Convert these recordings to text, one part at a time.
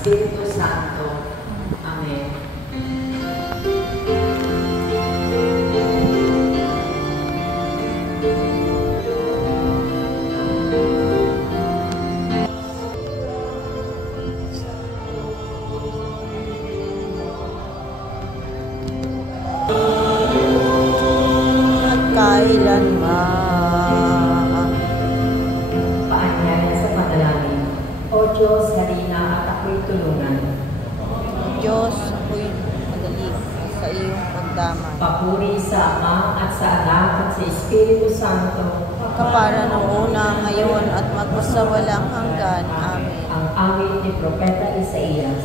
Espiritu Santo. Amen. Kailanman. Paanyaya sa panalangin. O Diyos, halina at ako'y tulungan. Diyos, ako'y madalig sa iyong pagdamay. Papuri sa Ama at sa Anak at sa Espiritu Santo. Kapara ng una, ngayon at magpasawalang hanggan. Amen. Ang awit ni Propeta Isaías.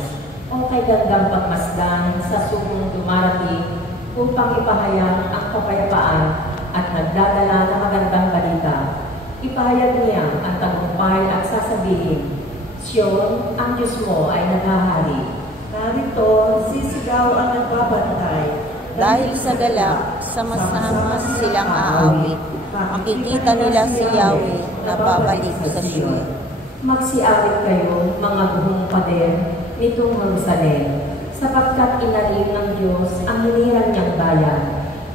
O kay gandang pagmasdan sa sugong dumarating upang ipahayag ang kapayapaan at nagdadala ng magandang balita. Ipahayag niya ang tagumpay at sasabihin, Sion, ang Diyos mo ay naghahari. Narito, sisigaw ang nagbabantay. Dahil sa galak, sama-sama silang aawit. Makikita nila si Yahweh na babalik sa Sion. Magsiawit kayo, mga buhong pader, nitong Jerusalem, sapagkat inalim ng Diyos ang hinirang niyang bayan.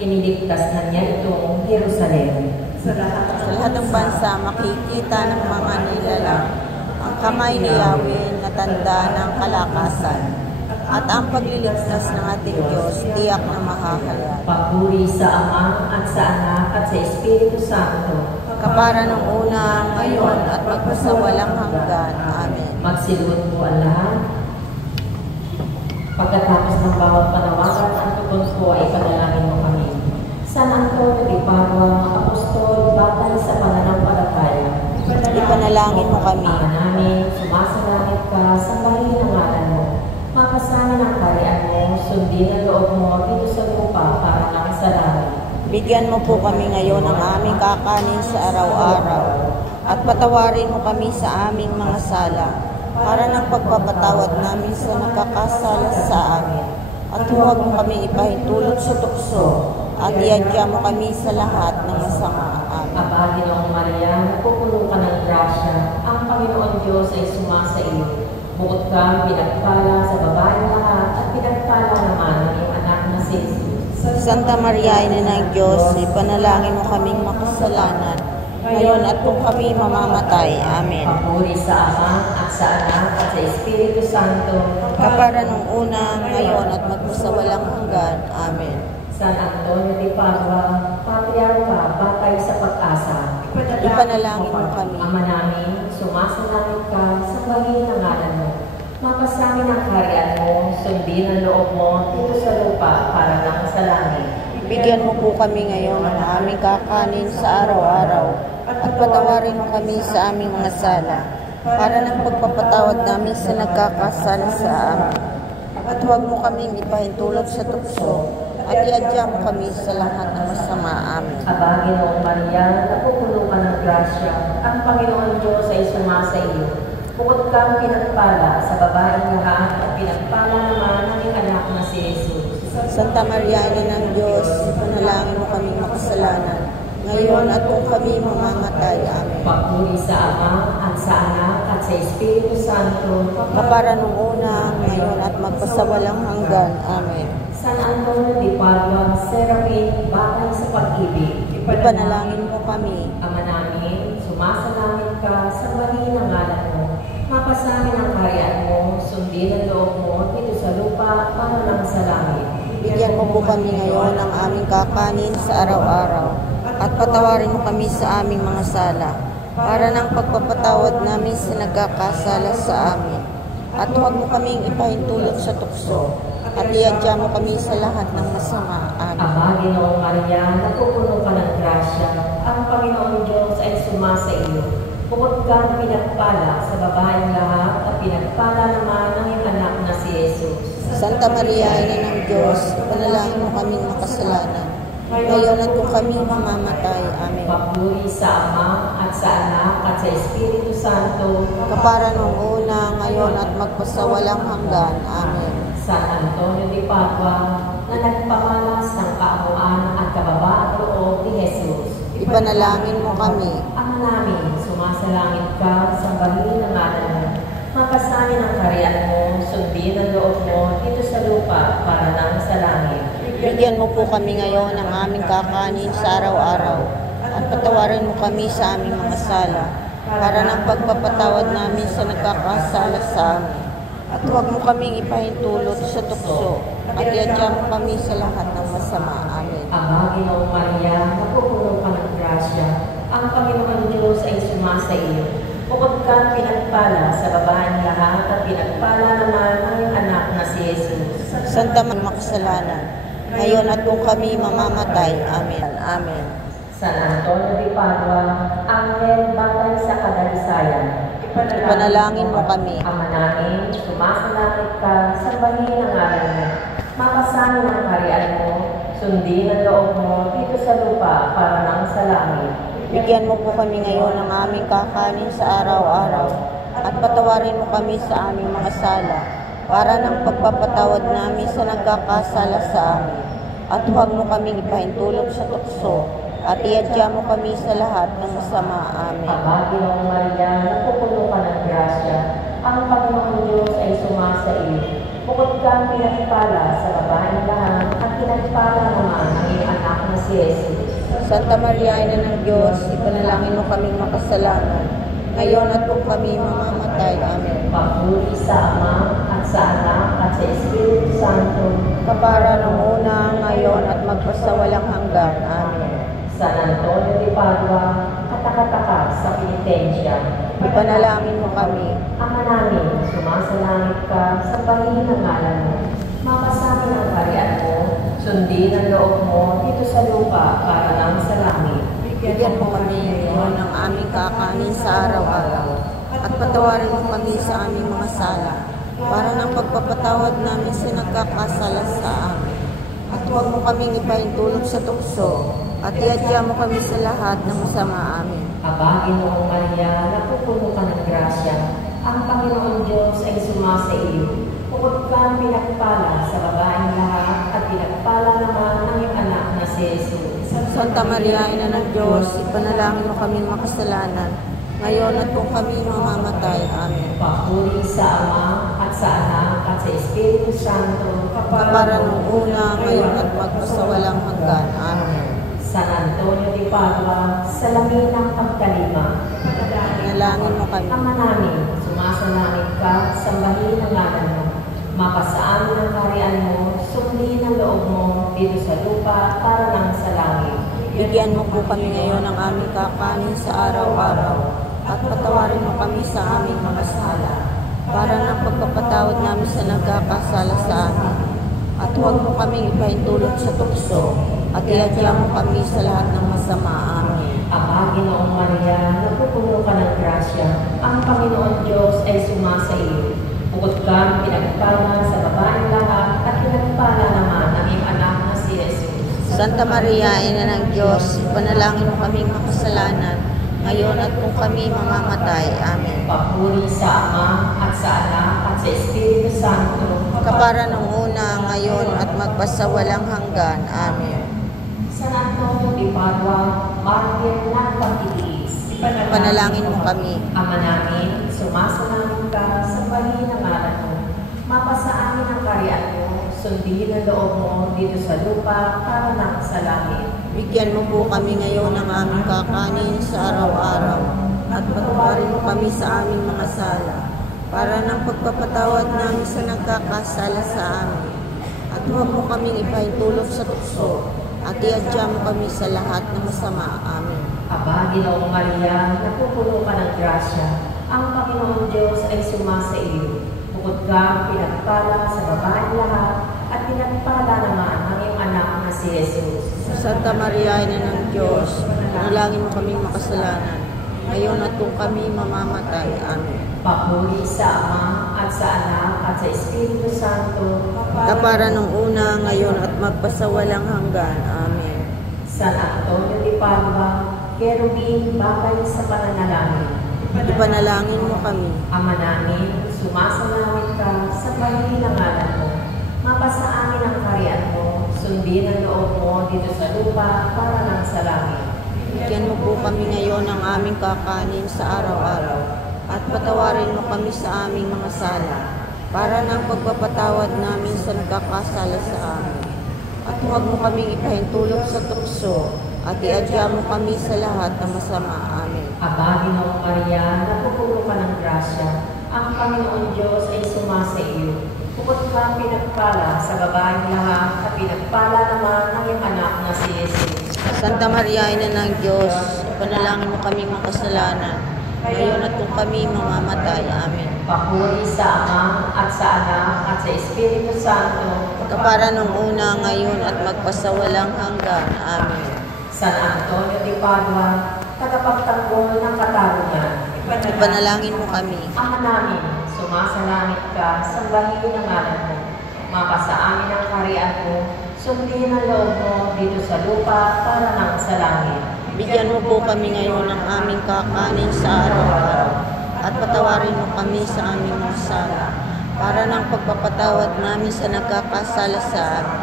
Iniligtas na niya itong Jerusalem. Sa lahat ng bansa, makikita ng mga nilalang ang kamay ni Yahweh na tanda ng kalakasan. At ang pagliligtas ng ating Diyos, tiyak na mahahayag. Papuri sa Ama at sa Anak at sa Espiritu Santo. Kapara ng una, ngayon at magpasawalang hanggan. Amen. Magsilod po ang lahat. Pagkatapos ng bawat panawagan, ang tugon po ay panalangin mo kami. San Antonio de Padua, Apostol, batay sa pananampalataya. Ipanalangin mo kami. Ama namin, sumasalangit ka, sambahin ang ngalan mo. Mapasanin ang kaharian mo, sundin ang loob mo dito sa lupa para lang sa langit. Bigyan mo po kami ngayon ng aming kakanin sa araw-araw. At patawarin mo kami sa aming mga sala, para ng pagpapatawad namin sa nakakasala sa amin. At huwag mo kami ipahintulot sa tukso, at iadya mo kami sa lahat ng masama. Amen. Aba, Ginoong Maria, napupuno ka ng grasya. Ang Panginoon Diyos ay sumasa iyo. Bukod kang pinagpala sa babaeng lahat at pinagpala naman ng iyong anak na si Jesus. Santa Maria, Ina ng Diyos, ipanalangin mo kaming makasalanan, ngayon at kung kami mamamatay. Amen. Papuri sa Ama at sa Anak at sa Espiritu Santo. Kapara nung una, ngayon at magpasawalang hanggan. Amen. San Antonio de Padua, Patriarka, batay sa pag-asa. Ipanalangin mo kami. Ama namin, sumasalangit ka, sambahin ang ngalan mo. Mapasamin ang kaharian mo, sundin ang loob mo dito sa lupa para lang sa langit. Bigyan mo po kami ngayon ng aming kakanin sa araw-araw at patawarin mo kami sa aming mga sala para ng pagpapatawad namin sa nagkakasala sa amin. At huwag mo kaming ipahintulot sa tukso at iadya mo kami sa lahat ng masama. Amen. Aba, Ginoong Maria, napupuno ka ng grasya. Ang Panginoon Diyos ay sumasa iyo. Bukod kang pinagpala sa babaeng lahat at pinagpala naman ng iyong anak na si Jesus. Santa Maria, Ina ng Diyos, panalangin mo kaming makasalanan, ngayon at kung kami mamamatay. Amen. Papuri sa Ama at sa Anak at sa Espiritu Santo. Kapara nung una, ngayon at magpasawalang hanggan. Amen. San Antonio de Padua, Serafin, batay sa pag-ibig. Ipanalangin mo kami. Ama namin, sumasalangit ka, sambahin ang ngalan mo. Mapasamin ang kaharian mo, sundin ang loob mo dito sa lupa para lang sa langit. Bigyan mo po kami ngayon ng aming kakanin sa araw-araw at patawarin mo kami sa aming mga sala para ng pagpapatawad namin sa nagkakasala sa amin. At huwag mo kaming ipahintulot sa tukso at iadya mo kami sa lahat ng masama. Amen. Ama, Ginoong Maria, napupuno ka ng grasya. Ang Panginoon Diyos ay sumasa iyo. Bukod kang pinagpala sa babaeng lahat at pinagpala naman ng iyong anak na si Jesus. Santa Maria, Ina ng Diyos, panalangin mo kaming makasalanan, ngayon at kung kami mamamatay. Amen. Papuri sa Ama at sa Anak at sa Espiritu Santo. Kapara nung una, ngayon at magpasawalang hanggan. Amen. San Antonio de Padua, na nagpamalas ng kaamuan at kababaan loob ni Jesus. Ipanalangin mo kami. Ama namin, sumasalangit ka, sambahin ang ngalan mo. Mapasanin ang kaharian mo, sundin ang loob mo dito sa lupa para nang sa langit. Bigyan mo po kami ngayon ng aming kakanin sa araw-araw at patawarin mo kami sa aming mga sala para ng pagpapatawad namin sa nagkakasala sa amin. At huwag mo kaming ipahintulot sa tukso at iadya mo kami sa lahat ng masama. Amen. Ama, Ginoong Maria, napupuno ka ng grasya. Ang Panginoon Diyos ay sumasa iyo. Bukod kang pinagpala sa babaeng lahat at pinagpala naman ang iyong anak na si Jesus. Santa Maria, makasalanan, ngayon at kung kami mamamatay. Amen. Amen. San Antonio de Padua, Anghel batay sa kadalisayan. Ipanalangin mo kami. Ama namin, sumasalangit ka, sambahin ang ngalan mo. Mapasanin ang kaharian mo, sundin ang loob mo dito sa lupa para nang sa langit. Bigyan mo po kami ngayon ng aming kakanin sa araw-araw at patawarin mo kami sa aming mga sala para ng pagpapatawad namin sa nagkakasala sa amin. At huwag mo kaming ipahintulot sa tukso at iadya mo kami sa lahat ng masama. Amen. Ama, Ginoong Maria, napupuno ka ng grasya. Ang Panginoon Diyos ay sumasa iyo. Bukod kang pinagpala sa babaeng lahat at pinagpala naman ang iyong anak na si Jesus. Santa Maria, Ina ng Diyos, ipanalangin mo kaming makasalanan, ngayon at kung kami mamamatay. Amen. Papuri sa Ama at sa Anak at sa Espiritu Santo, Kapara nung una, ngayon at magpasawalang hanggan. Amen. San Antonio de Padua, katakataka sa penitensya. Ipanalangin mo kami. Ama namin, sumasalangit ka, sambahin ang ngalan mo. Mapasamin ang kaharian mo, sundin ang loob mo dito sa lupa para nang sa langit. Bigyan mo kami ngayon ng aming kakanin sa araw-araw at patawarin mo kami sa aming mga sala para ng pagpapatawad namin sa nagkakasala sa amin. At huwag mo kaming ipahintulot sa tukso at iadya mo kami sa lahat ng masama. Amin. Aba, Ginoong Maria, napupuno ka ng grasya. Ang Panginoon Diyos ay sumasa iyo. Bukod kang pinagpala sa babaeng lahat at pinagpala naman ang iyong anak na si Jesus. Santa Maria, Ina ng Diyos, ipanalangin mo kami makasalanan, ngayon at kung kami mamamatay. Amen. Papuri sa Ama at sa Anak at sa Espiritu Santo, Kapara nung una, ngayon at magpasawalang hanggan. Amen. San Antonio de Padua, salamin ng pagkalima. Nalangin mo kami. Ama namin, sumasalangit ka, sambahin ang ngalan mo. Mapasaan ang kaharian mo, sundin ang loob mo dito sa lupa para nang sa langit. Bigyan mo po kami ngayon ng aming kakanin sa araw-araw at patawarin mo kami sa aming mga sala para ng pagpapatawad namin sa nagkakasala sa amin. At huwag mo kaming ipahintulot sa tukso at iadya mo kami sa lahat ng masama. Amen. Ama, Ginoong Maria, napupuno ka ng grasya. Ang Panginoon Diyos ay sumasa iyo. Bukod kang pinagpala sa babaeng lahat at pinagpala naman ang iyong anak na si Jesus. Santa Maria, Ina ng Diyos, ipanalangin mo kaming makasalanan, ngayon at kung kami mamamatay. Amen. Papuri sa Ama at sa Anak at sa Espiritu Santo, Kapara nung una, ngayon at magpasawalang hanggan. Amen. San Antonio de Padua, martir ng pagtitiis. Panalangin mo kami. Ama namin, sumasalangit ka, sambahin ang ngalan mo. Mapasa amin ang kaharian mo, sundin ang loob mo dito sa lupa para nang sa langit. Bigyan mo po kami ngayon ng aming kakanin sa araw-araw at patawarin mo kami sa aming mga sala para ng pagpapatawad namin sa nagkakasala sa amin. At huwag mo kaming ipahintulot sa tukso at iadya mo kami sa lahat ng masama. Amen. Aba, Ginoong Maria, napupuno ka ng grasya. Ang Panginoon Diyos ay sumasa iyo. Bukod kang pinagpala sa babaeng lahat at pinagpala naman ang iyong anak na si Jesus. Santa Maria, Ina ng Diyos, panalangin mo kaming makasalanan, ngayon at kung kami mamamatay. Amen. Papuri sa Ama at sa Anak at sa Espiritu Santo, Kapara nung una, ngayon at magpasawalang hanggan. Amen. San Antonio de Padua, kerubin bagay sa pananalangin. Ipanalangin mo kami. Ama namin, sumasalangit ka, sambahin ang ngalan mo. Mapasa amin ang kaharian mo, sundin ang loob mo dito sa lupa para nang sa langit. Bigyan mo po kami ngayon ng aming kakanin sa araw-araw at patawarin mo kami sa aming mga sala para ng pagpapatawad namin sa nagkakasala sa amin. At huwag mo kaming ipahintulot sa tukso, at iadya mo kami sa lahat ng masama. Amen. Aba, Ginoong Maria, napupuno ka ng grasya. Ang Panginoon Diyos ay sumasa iyo. Bukod ka pinagpala sa babaeng lahat, at pinagpala naman ang iyong anak na si Jesus. Santa Maria, Ina ng Diyos, ipanalangin mo kaming makasalanan, ngayon at kung kami mamamatay. Amen. Papuri sa Ama, at sa Anak, at sa Espiritu Santo, Kapara nung una, ngayon at magpasawalang hanggan. Amen. San Antonio de Padua, tagapagtanggol ng katarungan. Ipanalangin mo kami. Ama namin, sumasalangit ka, sambahin ang ngalan mo. Mapasa amin ang kaharian mo, sundin ang loob mo dito sa lupa para nang sa langit. Bigyan mo po kami ngayon ng aming kakanin sa araw-araw, at patawarin mo kami sa aming mga sala, para ng pagpapatawad namin sa nagkakasala sa amin.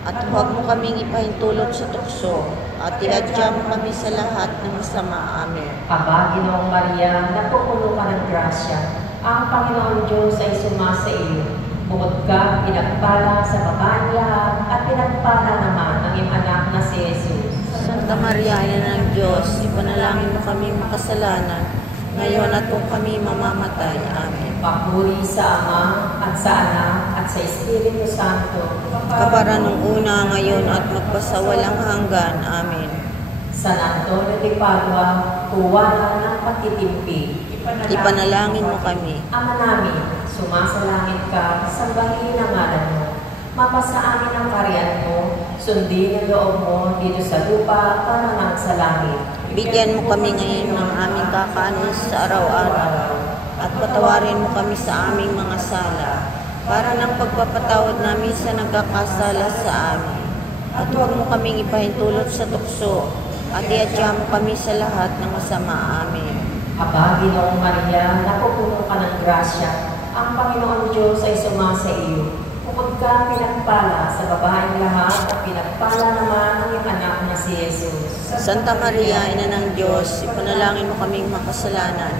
At huwag mo kaming ipahintulot sa tukso, at iadya mo kami sa lahat ng masama. Amen. Aba, Ginoong Maria, napupuno ka ng grasya. Ang Panginoon Diyos ay sumasa iyo. Bukod ka pinagpala sa babaeng lahat, at pinagpala naman ang iyong anak na si Jesus. Santa Maria, Ina ng Diyos, ipanalangin mo kami makasalanan, ngayon at kung kami mamamatay. Amen. Papuri sa Ama, at sa Anak, at sa Espiritu Santo, Kapara nung una, ngayon at magpasawalang hanggan. Amen. San Antonio de Padua, kuwanan ng patitimpi. Ipanalangin mo kami. Ama namin, sumasalangit ka, sambahin ang ngalan mo. Mapasa amin ang kaharian mo, sundin ang loob mo dito sa lupa para nang sa langit. Bigyan mo kami ngayon ng aming kakanin sa araw-araw, at patawarin mo kami sa aming mga sala, para ng pagpapatawad namin sa nagkakasala sa amin. At huwag mo kaming ipahintulot sa tukso, at iadya mo kami sa lahat ng masama. Amen. Aba, Ginoong Maria, napupuno ka ng grasya. Ang Panginoon Diyos ay sumasa iyo. Bukod ka pinagpala sa babaeng lahat, at pinagpala naman ang iyong anak na si Jesus. Santa Maria, Ina ng Diyos, ipanalangin mo kaming makasalanan,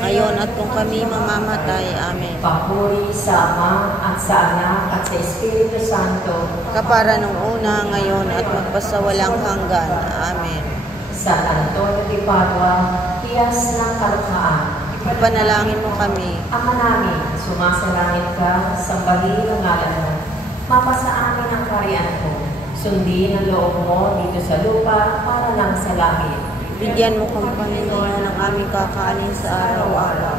ngayon at kung kami mamamatay. Amen. Papuri sa Ama, at sa Anak, at sa Espiritu Santo, Kapara nung una, ngayon at magpasawalang hanggan. Amen. San Antonio de Padua, tiyas ng kalukhaan. Ipanalangin mo kami. Ama namin, sumasalangit ka, sambahin ang ngalan mo. Mapasa amin ang kaharian mo, sundin ang loob mo dito sa lupa para nang sa langit. Bigyan mo kami, Panginoon, ng aming kakanin sa araw-araw,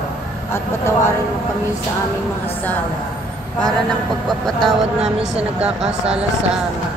at patawarin mo kami sa aming mga sala, para ng pagpapatawad namin sa nagkakasala sa amin.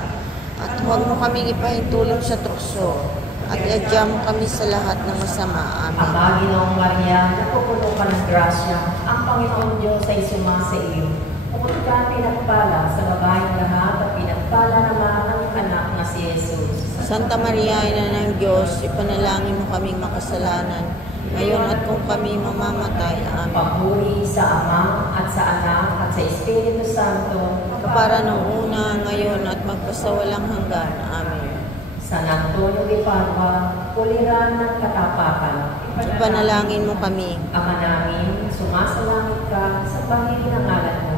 At huwag mo kaming ipahintulot sa tukso, at iadya mo kami sa lahat ng masama. Amen. Ama, Ginoong Maria, napupuno ka ng grasya. Ang Panginoon Diyos ay sumasa iyo. Bukod ka pinagpala sa babaeng lahat, at pinagpala naman ang iyong anak na si Jesus. Santa Maria, Ina ng Diyos, ipanalangin mo kaming makasalanan, ngayon at kung kami mamamatay. Amen. Papuri sa Ama, at sa Anak, at sa Espiritu Santo, Kapara nung una, ngayon at magpasawalang hanggan. Amen. San Antonio de Padua, kuliran ng katapakan. Ipanalangin mo kami. Ama namin, sumasalangit ka, sambahin ang ngalan mo.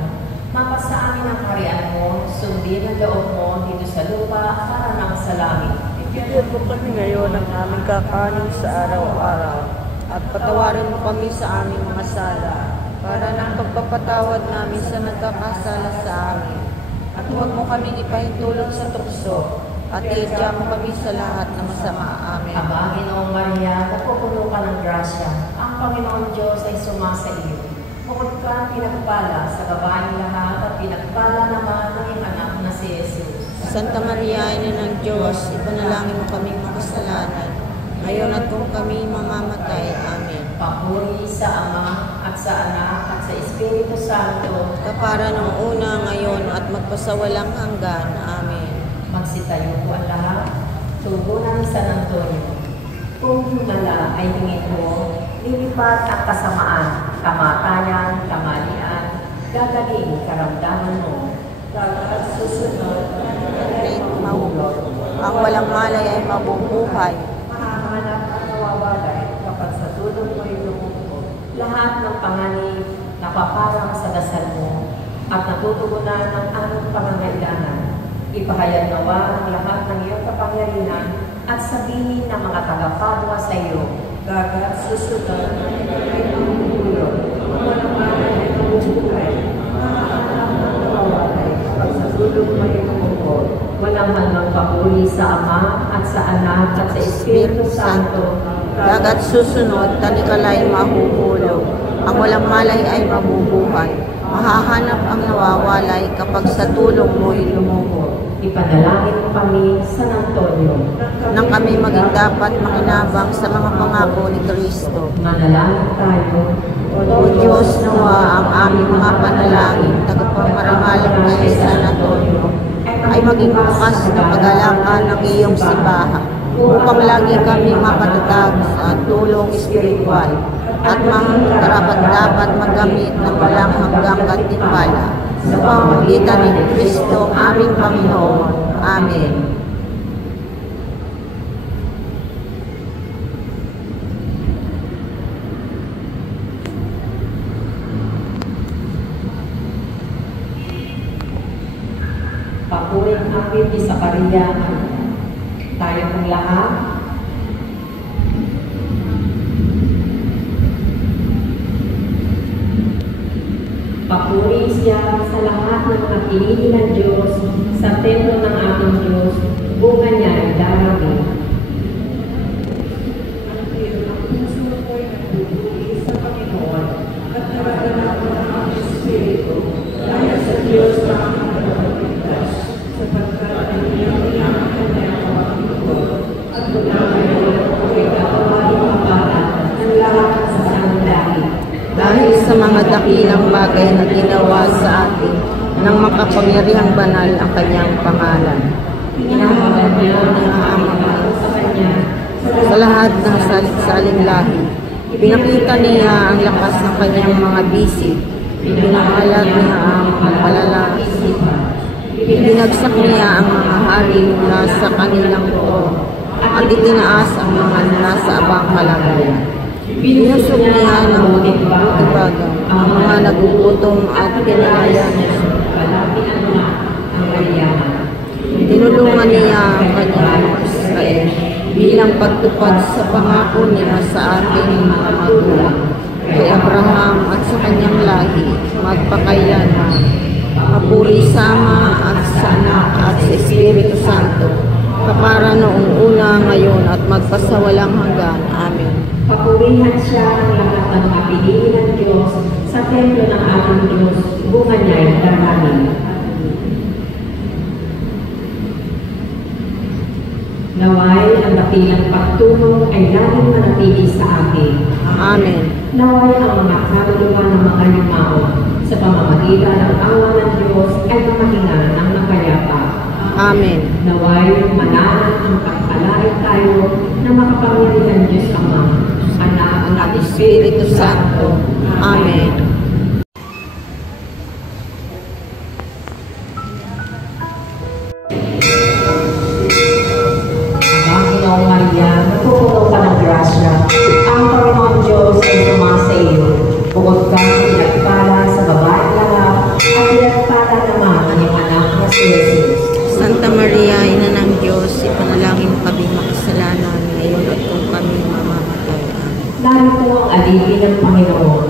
Mapasa amin ang kaharian mo, sundin ang loob mo dito sa lupa para nang sa langit. Bigyan mo kami ngayon ng aming kakanin sa araw-araw, at patawarin mo kami sa aming mga sala, para ng pagpapatawad namin sa nagkakasala sa amin. At huwag mo kaming ipahintulot sa tukso, at iadya mo kami sa lahat ng masama. Amen. Aba, Ginoong Maria, napupuno ka ng grasya. Ang Panginoon Diyos ay sumasa iyo. Bukod ka pinagpala sa babaeng lahat, at pinagpala naman ang iyong anak na si Jesus. Santa Maria, Ina ng Diyos, ipanalangin mo kaming makasalanan, ngayon at kung kami mamamatay. Amen. Papuri sa Ama, at sa Anak, at sa Espiritu Santo, Kapara nung una, ngayon at magpasawalang hanggan. Amen. magsitayo po ang lahat. Tubo ng San Antonio. Kung himala ay tingin mo, lilipat ang kasamaan, kamatayan, kamalian, gagaling karamdaman mo. At susunod, Mahulog. Ang walang malay ay mabubuhay. mahahanap at nawawalan kapag sa tulong mo'y lumungkot. Lahat ng panganib na paparang sa dasal mo, matutugunan ng aming pangangailangan. Ipahayag nawa ang lahat ng iyong kapangyarihan at sabihin ng mga tagapatwa sa iyo, Dagat susunod na ay mahuhulog, walang manay ay mabubuhay, maaanak ng nawawalay, pag sa tulog may umuhod. walang hanggang papuri sa Ama at sa Anak at sa Espiritu Santo. Dagat susunod, talikalay mahuhulog. Ang walang malay ay mabubuhay. Mahahanap ang nawawalay kapag sa tulong mo'y lumuhod. Ipanalangin mo kami, San Antonio. Nang kami maging dapat makinabang sa mga pangako ni Kristo. Manalangin tayo. O Diyos, nawa ang aming mga panalangin, tagapamarangal kay San Antonio, ay maging bukas na pag-alakan ng iyong simbahan, upang lagi kami mapatatag sa tulong espiritual at mga karapat-dapat magamit ng walang hanggang gantimpala sa pamamagitan ni Kristo aming Panginoon. Amen. Papuring amin ni Sakaria. Tayo pong lahat. Papuri siya sa lahat ng mga pinili ng Diyos sa templo ng ating Diyos. Bunga niya ay darami. Ang puso ko'y nagbubuhi sa Panginoon at naraganap ko ang aming espiritu dahil sa Diyos na aming tagapagligtas, sapagkat ay iyang ang kanyang pamangkin at mula ngayon ako'y kakawaling kapalan ng lahat sa sandahi. Dahil sa mga dakilang bagay na ginawa sa atin ng makapangyarihang banal ang kanyang pangalan. Inahawagan niya ang mga sa kanya sa lahat ng salit-saling lahi. Pinakita niya ang lakas ng kanyang mga bisig. Pinangalat niya ang malala. Binagsak niya ang mga hari mula sa kanilang trono at itinaas ang mga nasa abang kalagayan. Binusog niya ng butibagan ang mga nagugutom at pinalayan niya. palapian na ang mayaman. Tinulungan niya ang kanyang Israel bilang pagtupad sa pangako niya sa ating mga magulang, kay Abraham at sa kanyang lahi, magpakailanman. Mapuri sa Ama at sa Anak at sa Espiritu Santo, kapara noong una, ngayon at magpasawalang hanggan. Amen. Papurihan siya ng lahat ng mga pinili ng Diyos sa templo ng ating Diyos. Bunga niya ay darami. Naway ang dakilang pagtulong ay laging manatili sa atin. Amen. Naway ang mga kaluluwa ng mga yumao sa pamamagitan ng awa ng Diyos ay mamahinga ng napayapa. Amen. Naway manahan ang pagpalain tayo na makapangyarihan Diyos Ama, Anak at Espiritu Santo. Amen. Panginoong Maria, napupuno ka ng grasya. Ang Panginoon Diyos ay sumasa iyo. Bukod kang pinagpala sa babaeng lahat, at pinagpala naman ang iyong anak na si Jesus. Santa Maria, Ina ng Diyos, ipanalangin mo kami makasalanan ngayon at kung kami mamamatay. Amen. Narito ang alipin ng Panginoon.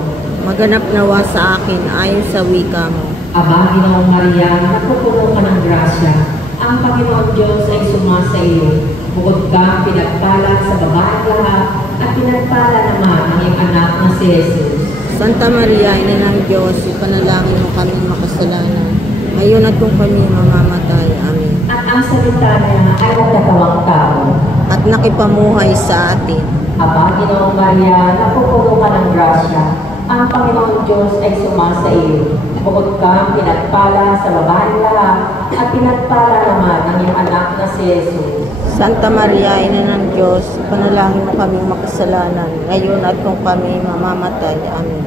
Maganap nawa sa akin ayon sa wika mo. Aba, Ginoong Maria, napupuno ka ng grasya. Ang Panginoon Diyos ay sumasa iyo. Bukod ka pinagpala sa babaeng lahat, at pinagpala naman ang iyong anak na si Jesus. Santa Maria, Ina ng Diyos, ipanalangin mo kami makasalanan ngayon at kung kami mamamatay. Amen. At ang salita niya ay nagkatawang tao. At nakipamuhay sa atin. Aba, Ginoong Maria, napupuno ka ng grasya. Ang Panginoon Diyos ay sumasa iyo. Bukod ka pinagpala sa babaeng lahat, at pinagpala naman ang iyong anak na si Jesus. Santa Maria, Ina ng Diyos, ipanalangin mo kami makasalanan ngayon at kung kami mamamatay. Amen.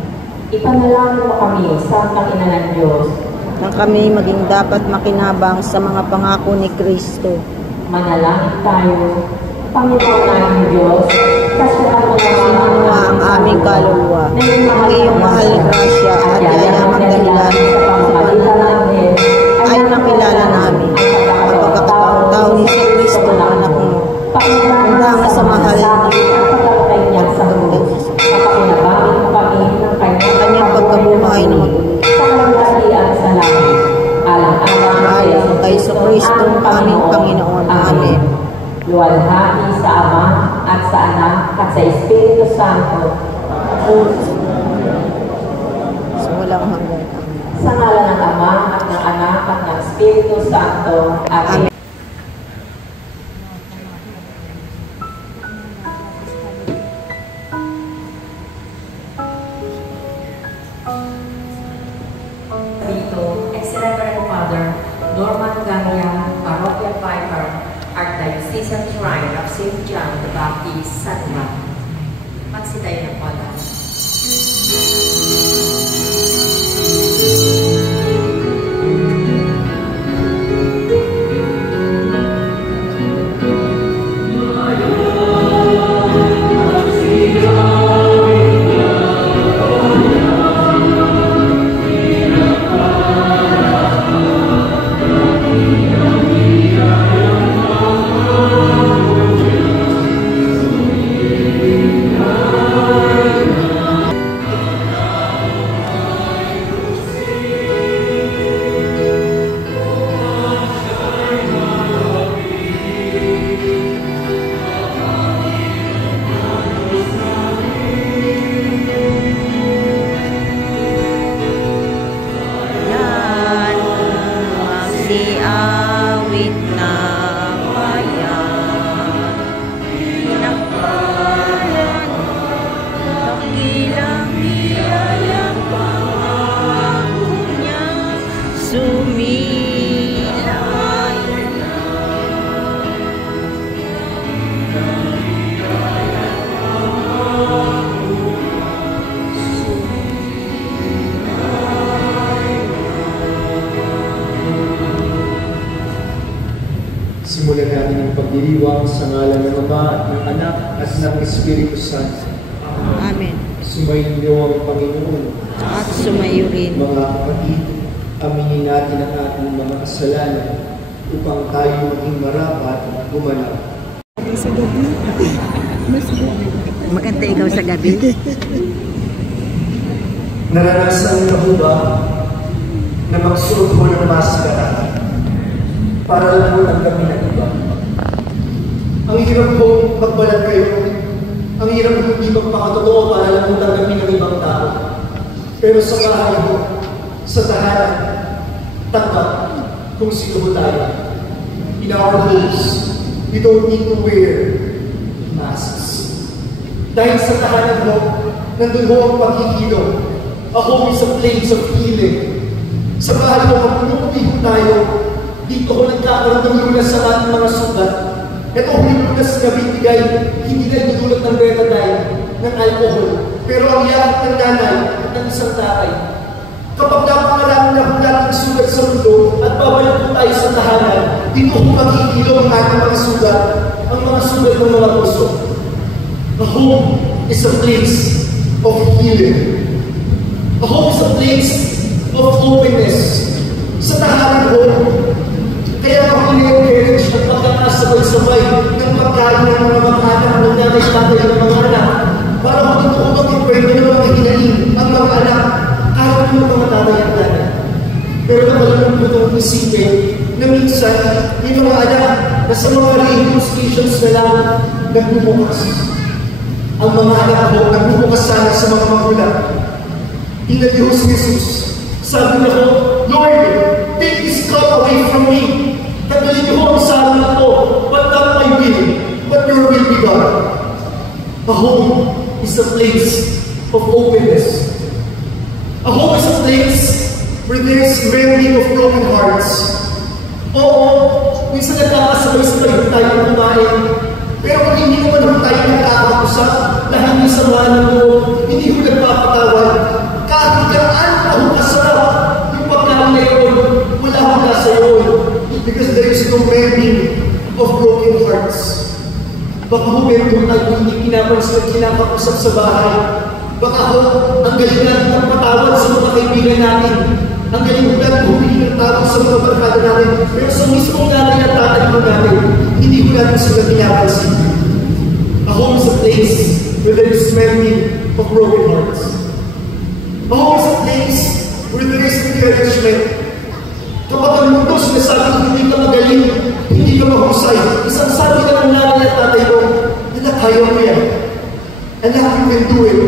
Ipanalangin mo kami, Santang Ina ng Diyos. Nang kami maging dapat makinabang sa mga pangako ni Kristo. Manalangin tayo. Panginoon namin Diyos, kasuhan mo Sinuwa ang aming kaluluwa. Ang iyong mahal na grasya at yayamang dahilan sa pamamagitan Jesucristo, aming Panginoon. Amen. Luwalhati sa Ama at sa Anak at sa Espiritu Santo. So, walang hanggan. Sa ngalan ng Ama at ng Anak at ng Espiritu Santo. Amen. Dito, Ex-Reverend Father Norman Gania, Parochial Vicar, Archdiocesan Shrine of St. John the Baptist, San Juan. Magsitayo na po lang. Simulan natin ang pagdiriwang sa ngalan ng Ama, ng Anak, at ng Espiritu Santo. Amen. Sumainyo ang Panginoon. At sumayo rin. Mga kapatid, aminin natin ang ating mga kasalanan upang tayo maging marapat at gumanap. Maganda ikaw sa gabi. Naranasan niyo po ba na magsuot mo ng maskara para lang mo tanggapin ang iba? Ang hirap po magbalat kayo. Ang hirap po hindi magpakatotoo para lang mo tanggapin ang ibang tao. Pero sa bahay mo, sa tahanan, tanggap kung sino mo tayo. In our homes, we don't need to wear masks. Dahil sa tahanan mo, nandun mo ang paghihilom. A home is a place of healing. Sa bahay mo, kapag tayo, dito ko nagkakaroon ng lunas sa ating mga sugat. Ito ang lunas na binigay, hindi na idudulot ng betadine, ng alcohol. Pero ang yakap ng nanay at ng isang tatay. Kapag napakarami na hula ng sugat sa mundo at babalik po tayo sa tahanan, dito ko magkikilom ang ating mga sugat, ang mga sugat ng mga puso. A home is a place of healing. A home is a place of openness. Sa tahanan ko, kaya ako ini-encourage at pagkakasabay-sabay ng pagkain ng mga mag-anak ng nanay-tatay ng mga anak para kung dito ko mag-pwede ng mga hinaing ang mga anak kahit ng mga tatay at nanay. Pero nakalunod mo itong isipin na minsan yung mga anak na sa mga radio stations na lang nagbubukas. Ang mga anak mo nagbubukas sana sa mga magulang. Tingnan niyo si Jesus. Sabi niya ko, Lord, take this cup away from me. Tanggalin niyo ang sarang na to, but not my will, but your will be done. A home is a place of openness. A home is a place where there is mending of broken hearts. Oo, minsan nagkakasabay-sabay tayo kumain, pero kung hindi naman tayo nagkakakusap na hindi samahan ng loob, hindi ko nagpapatawad, kahit gaan ako kasarap yung pagkain na yun, wala akong nasa yun. Because there is no mending of broken hearts. Baka ho meron tayo hindi kinapansin at kinakakusap sa bahay. Baka ho, ang galing natin ng patawad sa mga kaibigan natin. Ang galing natin humingi ng tawad sa mga barkada natin. Pero sa mismong nanay at tatay mo natin, hindi ko natin sila kinapansin. A home is a place where there is mending of broken hearts. A home is a place where there is encouragement. Kapag ang mundo sinasabi hindi ka magaling, hindi ka mahusay, isang sabi ka ng nanay at tatay mo, na kaya mo yan. And that you can do it.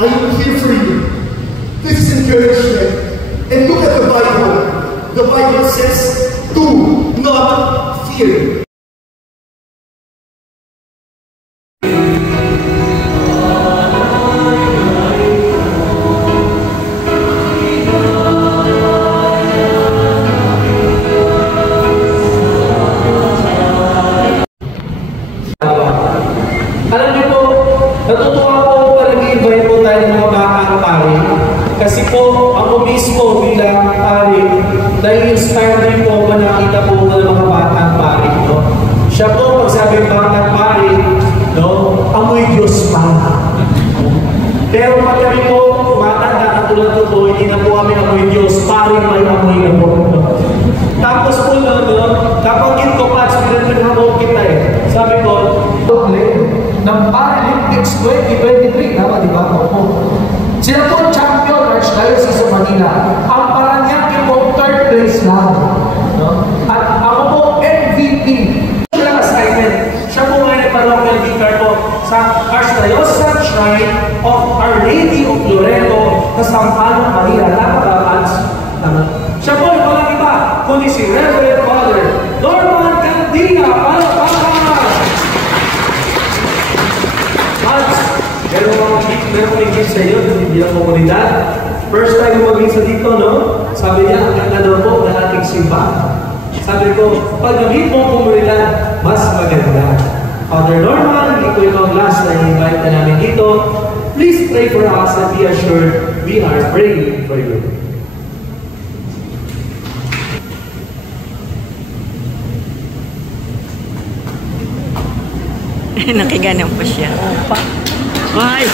I am here for you. This is encouragement. And look at the Bible. The Bible says, do not fear. Alam niyo po, natutuwa po para nag-invite po tayo ng mga batang pari. Kasi po, ako mismo bilang pari, nai-inspire din po ako nakita po ng mga batang pari. No? Siya po, pag sabi batang pari, no? Amoy Diyos pa. Pero pag kami po, matanda katulad ko po, hindi na po kami amoy Diyos, pari may amoy na po. No? Tapos po, kapagin ko pa, pinagpinhamok kita eh. Sabi ko, ng Paralympics 2023, tama di ba? Sila po champion Archdiocese of Manila. Ang Paranaque po, 3rd place lang. No? At ako po, MVP. Siya assignment. Siya po ngayon parrochial vicar po sa Archdiocese Shrine of Our Lady of Loreto sa Sampalan, Manila. Tama ba, Pans? Tama. Siya po, walang iba, kundi si Reverend Father Norman Candina. Meron ko i-give sa iyo bilang komunidad. First time mo mag-isa dito, no? Sabi niya, ang ganda daw po ng ating simbahan. Sabi ko, pag nag-meet mo komunidad, mas maganda. Father Norman, hindi ko ikaw last na i-invite na namin dito. Please pray for us and be assured we are praying for you. Nakiganang pa siya. Ay!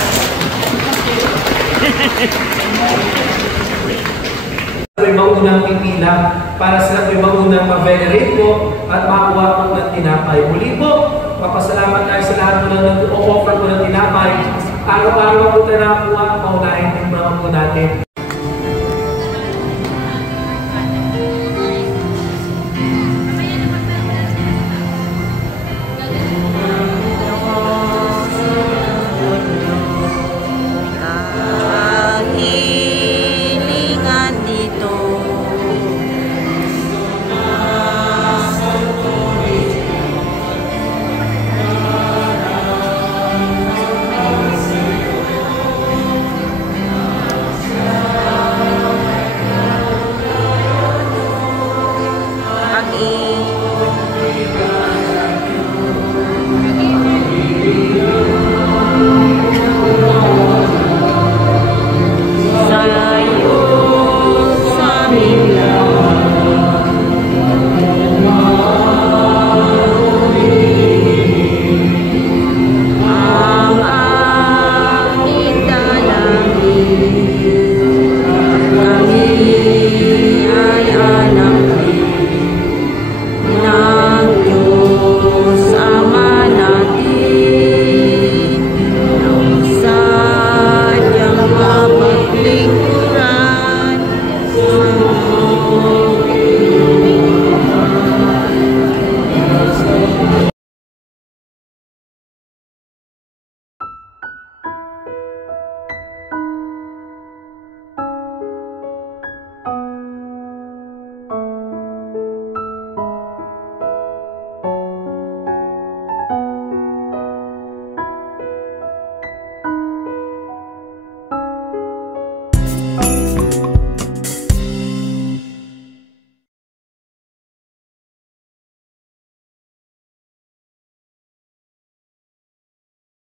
May maunang pipila para sa may maunang ma-venerate po at makuha po ng tinapay. Muli po, papasalamat tayo sa lahat po na nag-o-offer po ng tinapay. Araw-araw po tayo nakakuha, paunahin din mga po natin.